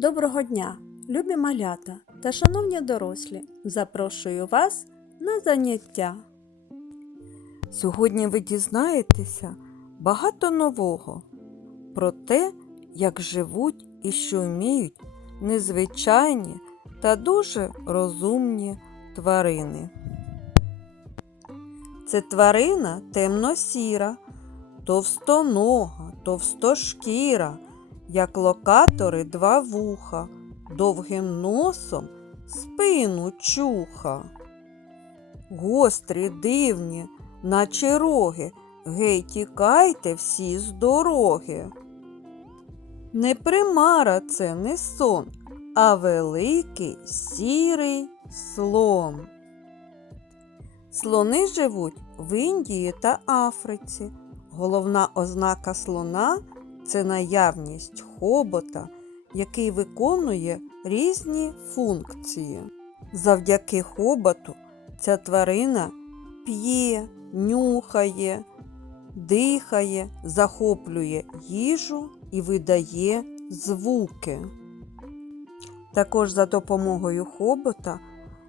Доброго дня, любі малята та шановні дорослі! Запрошую вас на заняття. Сьогодні ви дізнаєтеся багато нового про те, як живуть і що вміють незвичайні та дуже розумні тварини. Це тварина темно-сіра, товстонога, товстошкіра, як локатори два вуха, довгим носом спину чуха. Гострі, дивні, наче роги, гей, тікайте всі з дороги. Не примара це не сон, а великий сірий слон. Слони живуть в Індії та Африці. Головна ознака слона це наявність хобота, який виконує різні функції. Завдяки хоботу ця тварина п'є, нюхає, дихає, захоплює їжу і видає звуки. Також за допомогою хобота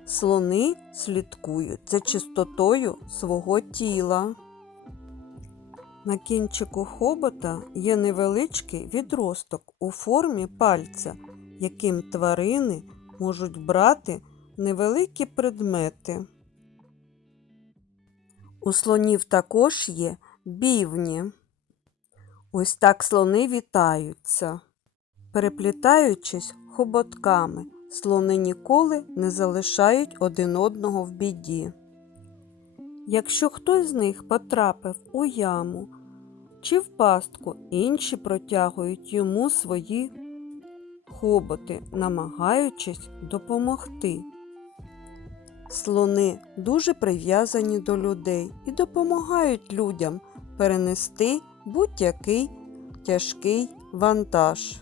слони слідкують за чистотою свого тіла. На кінчику хобота є невеличкий відросток у формі пальця, яким тварини можуть брати невеликі предмети. У слонів також є бівні. Ось так слони вітаються. Переплітаючись хоботками, слони ніколи не залишають один одного в біді. Якщо хтось з них потрапив у яму чи в пастку, інші протягують йому свої хоботи, намагаючись допомогти. Слони дуже прив'язані до людей і допомагають людям перенести будь-який тяжкий вантаж.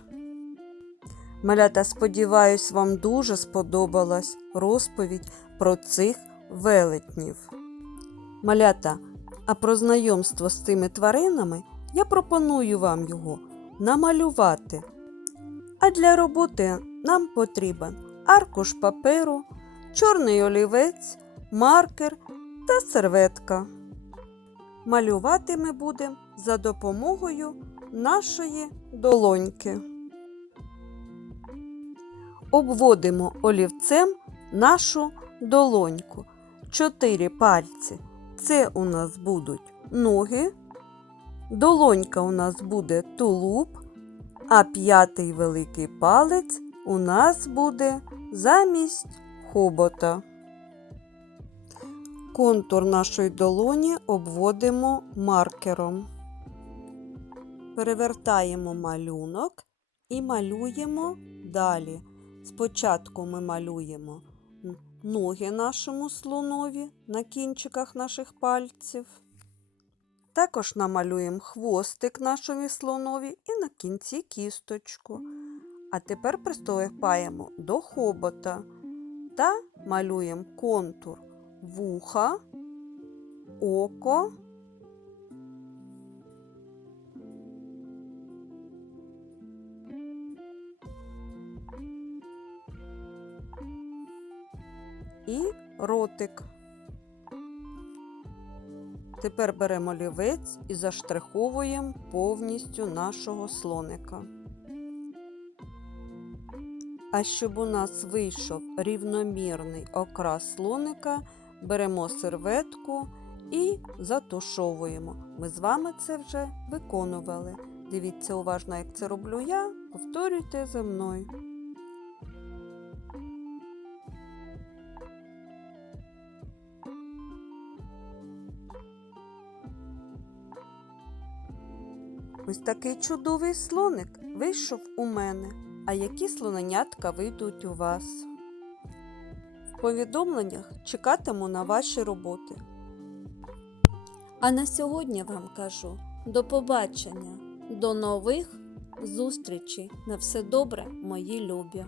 Малята, сподіваюсь, вам дуже сподобалась розповідь про цих велетнів. Малята, а про знайомство з цими тваринами я пропоную вам його намалювати. А для роботи нам потрібен аркуш паперу, чорний олівець, маркер та серветка. Малювати ми будемо за допомогою нашої долоньки. Обводимо олівцем нашу долоньку. Чотири пальці. Це у нас будуть ноги. Долонька у нас буде тулуб, а п'ятий великий палець у нас буде замість хобота. Контур нашої долоні обводимо маркером. Перевертаємо малюнок і малюємо далі. Спочатку ми малюємо ноги нашому слонові на кінчиках наших пальців. Також намалюємо хвостик нашому слонові і на кінці кісточку. А тепер приступаємо до хобота та малюємо контур вуха, око. І ротик. Тепер беремо олівець і заштриховуємо повністю нашого слоника. А щоб у нас вийшов рівномірний окрас слоника, беремо серветку і затушовуємо. Ми з вами це вже виконували. Дивіться уважно, як це роблю я, повторюйте за мною. Ось такий чудовий слоник вийшов у мене. А які слоненятка вийдуть у вас? В повідомленнях чекатиму на ваші роботи. А на сьогодні вам кажу до побачення, до нових зустрічей. На все добре, мої любі!